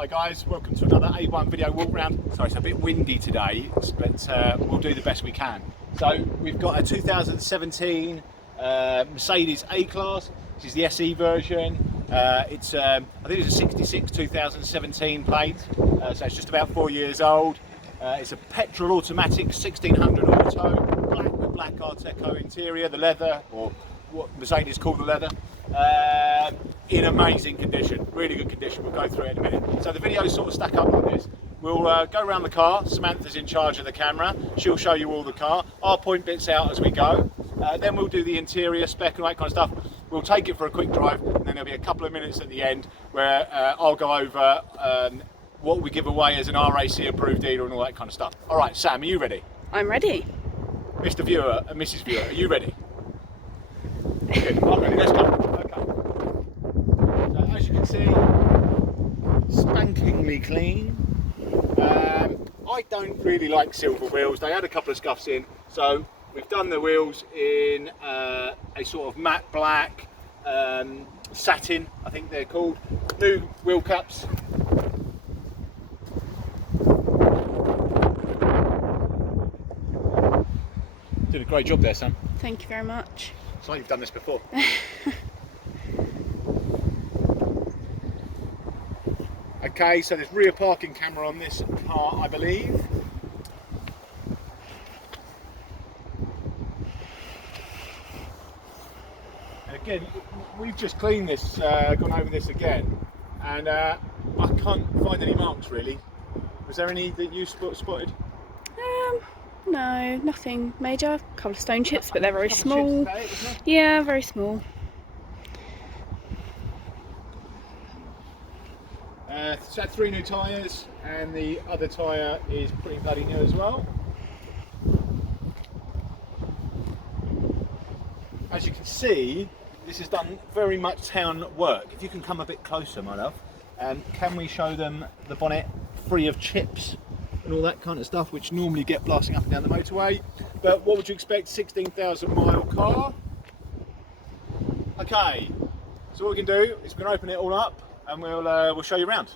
Hi guys, welcome to another A1 video walk round. Sorry, it's a bit windy today, but we'll do the best we can. So we've got a 2017 Mercedes A-Class, which is the SE version. I think it's a 66 2017 plate, so it's just about 4 years old. It's a petrol automatic 1600 auto, black with black Art Deco interior, the leather, or what Mercedes call the leather. In amazing condition, really good condition. We'll go through it in a minute. So the videos sort of stack up like this. We'll go around the car. Samantha's in charge of the camera. She'll show you all the car. I'll point bits out as we go. Then we'll do the interior spec and all that kind of stuff. We'll take it for a quick drive, and then there'll be a couple of minutes at the end where I'll go over what we give away as an RAC approved dealer and all that kind of stuff. All right, Sam, are you ready? I'm ready. Mr. Viewer and Mrs. Viewer, are you ready? Good, I'm ready, let's go. As you can see, spankingly clean. I don't really like silver wheels. They had a couple of scuffs in, so we've done the wheels in a sort of matte black satin, I think they're called. New wheel cups. Did a great job there, Sam. Thank you very much. It's like you've done this before. Okay, so there's rear parking camera on this car, I believe. And again, we've just cleaned this, gone over this again, and I can't find any marks really. Was there any that you spotted? No, nothing major. A couple of stone chips, but they're very small. Chips, isn't it? Yeah, very small. It's had 3 new tyres, and the other tyre is pretty bloody new as well. As you can see, this has done very much town work. If you can come a bit closer, my love, can we show them the bonnet free of chips and all that kind of stuff, which normally get blasting up and down the motorway? But what would you expect, 16,000 mile car? Okay, so what we can do is we can open it all up and we'll show you around.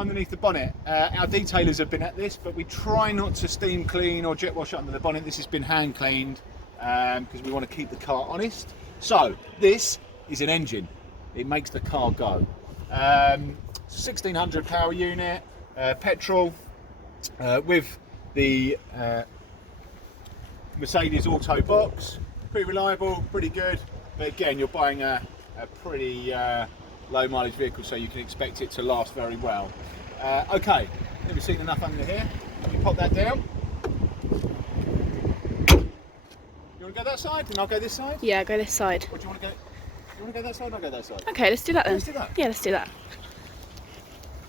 Underneath the bonnet, our detailers have been at this, but we try not to steam clean or jet wash under the bonnet. This has been hand cleaned because we want to keep the car honest. So this is an engine. It makes the car go. 1600 power unit, petrol, with the Mercedes auto box. Pretty reliable, pretty good. But again, you're buying a pretty low mileage vehicle, so you can expect it to last very well. Okay, we've seen enough under here. You pop that down. You want to go that side and I'll go this side? Yeah, go this side. Or do you want to go? You want to go that side and I'll go that side? Okay, let's do that then. Let's do that. Yeah, let's do that.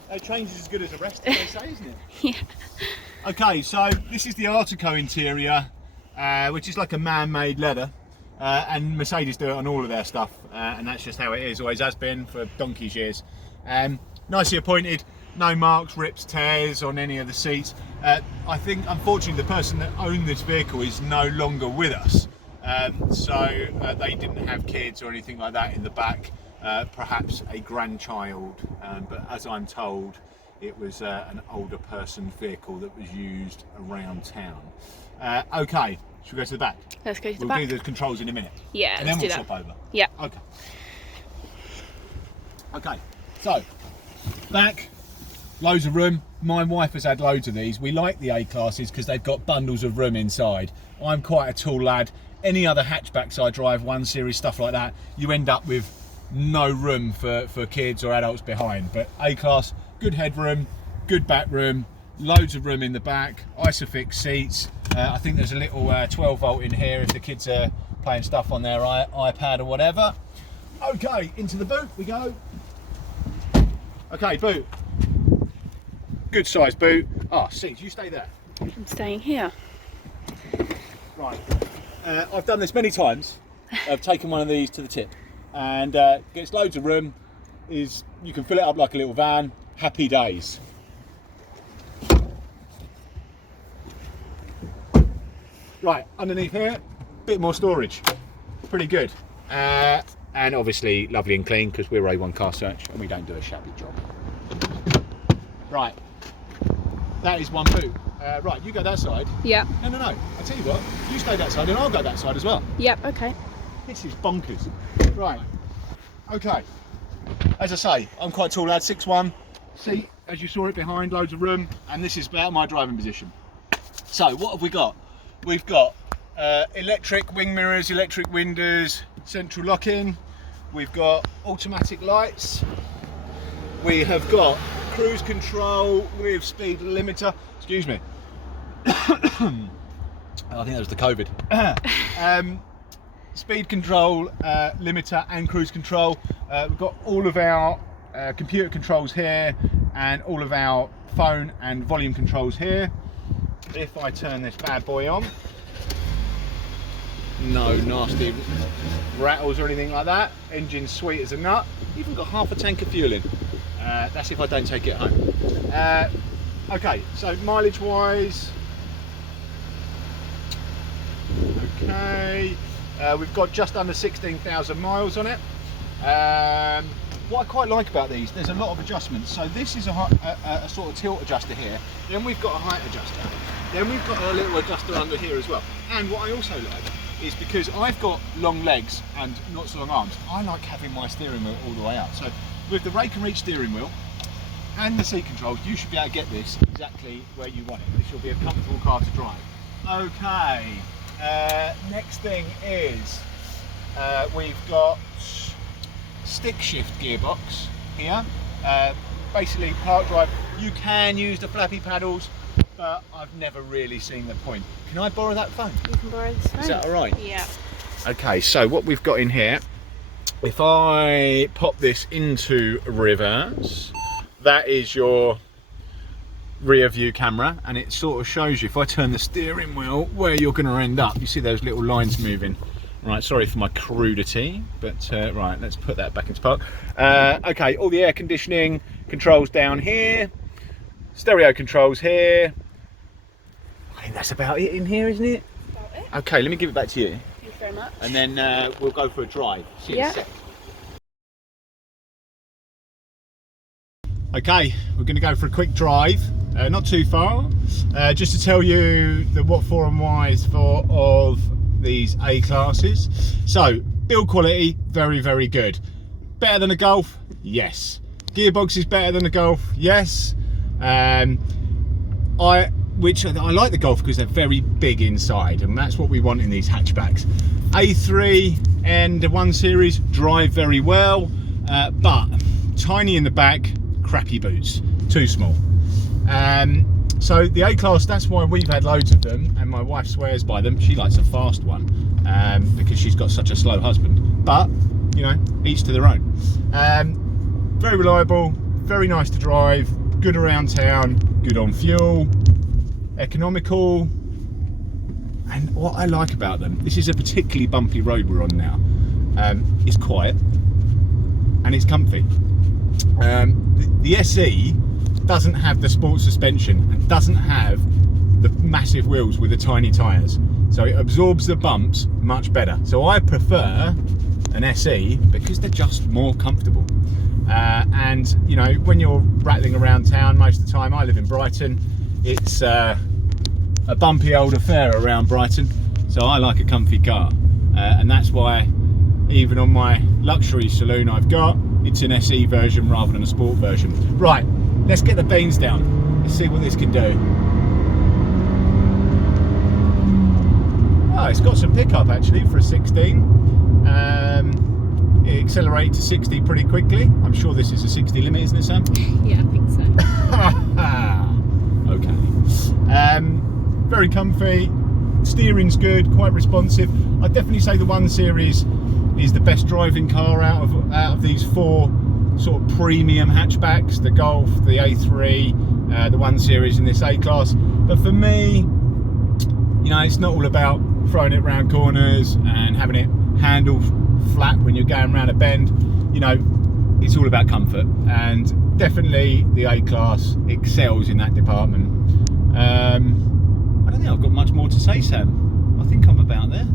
A change is as good as a rest, as they say, isn't it? Yeah. Okay, so this is the Art Deco interior, which is like a man-made leather. And Mercedes do it on all of their stuff, and that's just how it is, always has been for donkey's years. Nicely appointed, no marks, rips, tears on any of the seats. I think unfortunately the person that owned this vehicle is no longer with us, so they didn't have kids or anything like that in the back, perhaps a grandchild, but as I'm told it was an older person's vehicle that was used around town. Okay. Should we go to the back? Let's go to the back. We'll do the controls in a minute. Yeah, and let's then do we'll that. swap over. Yeah. Okay. Okay, so back, loads of room. My wife has had loads of these. We like the A-classes because they've got bundles of room inside. I'm quite a tall lad. Any other hatchbacks I drive, 1 Series, stuff like that, you end up with no room for kids or adults behind. But A-class, good headroom, good back room, loads of room in the back, Isofix seats. I think there's a little 12 volt in here if the kids are playing stuff on their iPad or whatever. Okay, into the boot we go. Okay, boot. Good size boot. Ah, seats, you stay there. I'm staying here. Right. I've done this many times. I've taken one of these to the tip, and gets loads of room. You can fill it up like a little van. Happy days. Right, underneath here, bit more storage. Pretty good. and obviously lovely and clean because we're A1 Car Search and we don't do a shabby job. Right, that is one boot. Right, you go that side. Yeah. No. I tell you what, you stay that side and I'll go that side as well. Yep. Okay. This is bonkers. Right. Okay. As I say, I'm quite tall lad, 6'1". Seat, as you saw it behind, loads of room, and this is about my driving position. So what have we got? We've got electric wing mirrors, electric windows, central locking. We've got automatic lights. We have got cruise control with speed limiter. Excuse me. I think that was the COVID. Speed control, limiter and cruise control. We've got all of our computer controls here and all of our phone and volume controls here. If I turn this bad boy on, no nasty rattles or anything like that. Engine's sweet as a nut. Even got half a tank of fuel in. That's if I don't take it home. Okay, so mileage wise, okay, we've got just under 16,000 miles on it. What I quite like about these, there's a lot of adjustments. So this is a sort of tilt adjuster here. Then we've got a height adjuster. Then we've got a little adjuster under here as well. And what I also like is because I've got long legs and not so long arms, I like having my steering wheel all the way out. So with the rake and reach steering wheel and the seat controls, you should be able to get this exactly where you want it. This will be a comfortable car to drive. Okay, next thing is we've got stick shift gearbox here. Basically park drive, you can use the flappy paddles, but I've never really seen the point. Can I borrow that phone? You can borrow this phone. Is that all right? Yeah. Okay, so what we've got in here, if I pop this into reverse, that is your rear view camera, and it sort of shows you, if I turn the steering wheel, where you're going to end up. You see those little lines moving. Right, sorry for my crudity, but right, let's put that back into park. Okay, all the air conditioning controls down here, stereo controls here. I think that's about it in here, isn't it? About it. Okay, let me give it back to you. Thank you very much. And then we'll go for a drive. See you in a sec. Okay, we're going to go for a quick drive, not too far, just to tell you the what for and whys for of these A classes. So build quality, very, very good. Better than a Golf? Yes. Gearbox is better than a Golf? Yes. I like the Golf because they're very big inside, and that's what we want in these hatchbacks. A3 and the 1 Series drive very well, but tiny in the back, crappy boots, too small. So the A-Class, that's why we've had loads of them, and my wife swears by them. She likes a fast one because she's got such a slow husband. But, you know, each to their own. Very reliable, very nice to drive, good around town, good on fuel, economical. And what I like about them, this is a particularly bumpy road we're on now. It's quiet and it's comfy. The SE doesn't have the sports suspension and doesn't have the massive wheels with the tiny tyres, so it absorbs the bumps much better. So I prefer an SE because they're just more comfortable. And you know, when you're rattling around town most of the time, I live in Brighton, it's a bumpy old affair around Brighton, so I like a comfy car, and that's why even on my luxury saloon I've got, it's an SE version rather than a sport version. Right, let's get the beans down. Let's see what this can do. Oh, it's got some pickup actually for a 16. It accelerates to 60 pretty quickly. I'm sure this is a 60 limit, isn't it, Sam? Yeah, I think so. Okay. Very comfy. Steering's good, quite responsive. I'd definitely say the 1 Series is the best driving car out of these 4 sort of premium hatchbacks: the Golf, the A3, the 1 Series, and this A-Class. But for me, you know, it's not all about throwing it round corners and having it handle flat when you're going around a bend. You know, it's all about comfort, and definitely the A-Class excels in that department. I don't think I've got much more to say, Sam. I think I'm about there.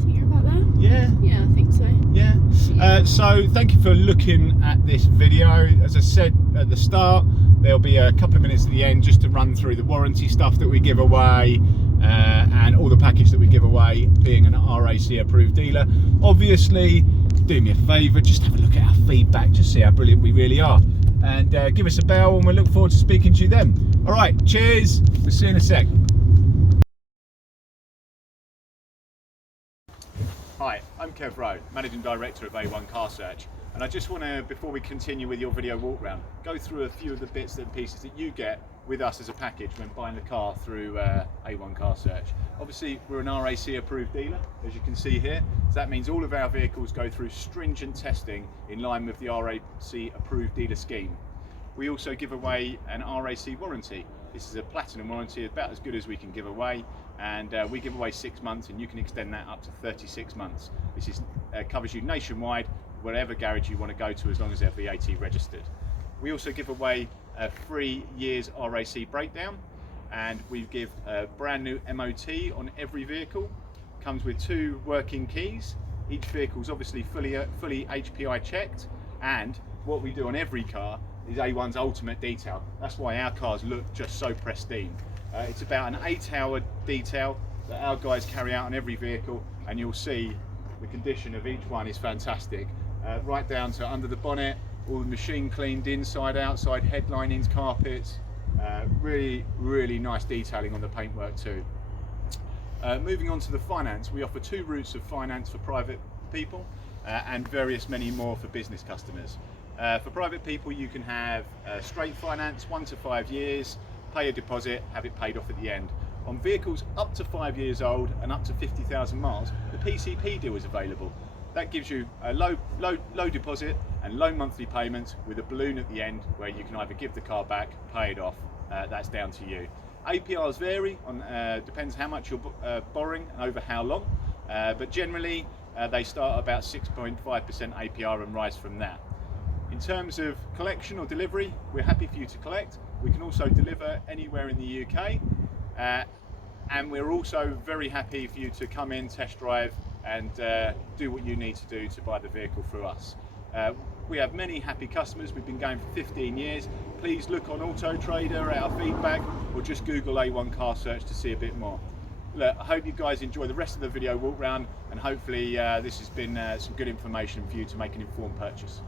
Think you're about there? Yeah. Yeah, I think so. Yeah. So thank you for looking at this video. As I said at the start, there'll be a couple of minutes at the end just to run through the warranty stuff that we give away and all the package that we give away, being an RAC approved dealer. Obviously, do me a favour, just have a look at our feedback, just see how brilliant we really are, and give us a bell, and we'll look forward to speaking to you then. All right, cheers, we'll see you in a sec. Hi, I'm Kev Rowe, Managing Director of A1 Car Search, and I just want to, before we continue with your video walk round, go through a few of the bits and pieces that you get with us as a package when buying the car through A1 Car Search. Obviously, we're an RAC approved dealer, as you can see here, so that means all of our vehicles go through stringent testing in line with the RAC approved dealer scheme. We also give away an RAC warranty. This is a platinum warranty, about as good as we can give away, and we give away 6 months, and you can extend that up to 36 months. This is, covers you nationwide, wherever garage you want to go to, as long as they're VAT registered. We also give away a 3 years RAC breakdown, and we give a brand new MOT on every vehicle. Comes with 2 working keys. Each vehicle is obviously fully HPI checked, and what we do on every car is A1's ultimate detail. That's why our cars look just so pristine. It's about an 8-hour detail that our guys carry out on every vehicle, and you'll see the condition of each one is fantastic. Right down to under the bonnet, all the machine cleaned inside, outside, headlinings, carpets. Really nice detailing on the paintwork too. Moving on to the finance, we offer 2 routes of finance for private people and many more for business customers. For private people, you can have straight finance, 1 to 5 years, pay a deposit, have it paid off at the end. On vehicles up to 5 years old and up to 50,000 miles, the PCP deal is available. That gives you a low deposit and low monthly payments with a balloon at the end, where you can either give the car back, pay it off. That's down to you. APRs vary on depends how much you're borrowing and over how long, but generally they start at about 6.5% APR and rise from that. In terms of collection or delivery, we're happy for you to collect. We can also deliver anywhere in the UK, and we're also very happy for you to come in, test drive, and do what you need to do to buy the vehicle through us. We have many happy customers. We've been going for 15 years. Please look on Auto Trader at our feedback, or just Google A1 Car Search to see a bit more. Look, I hope you guys enjoy the rest of the video walk round, and hopefully this has been some good information for you to make an informed purchase.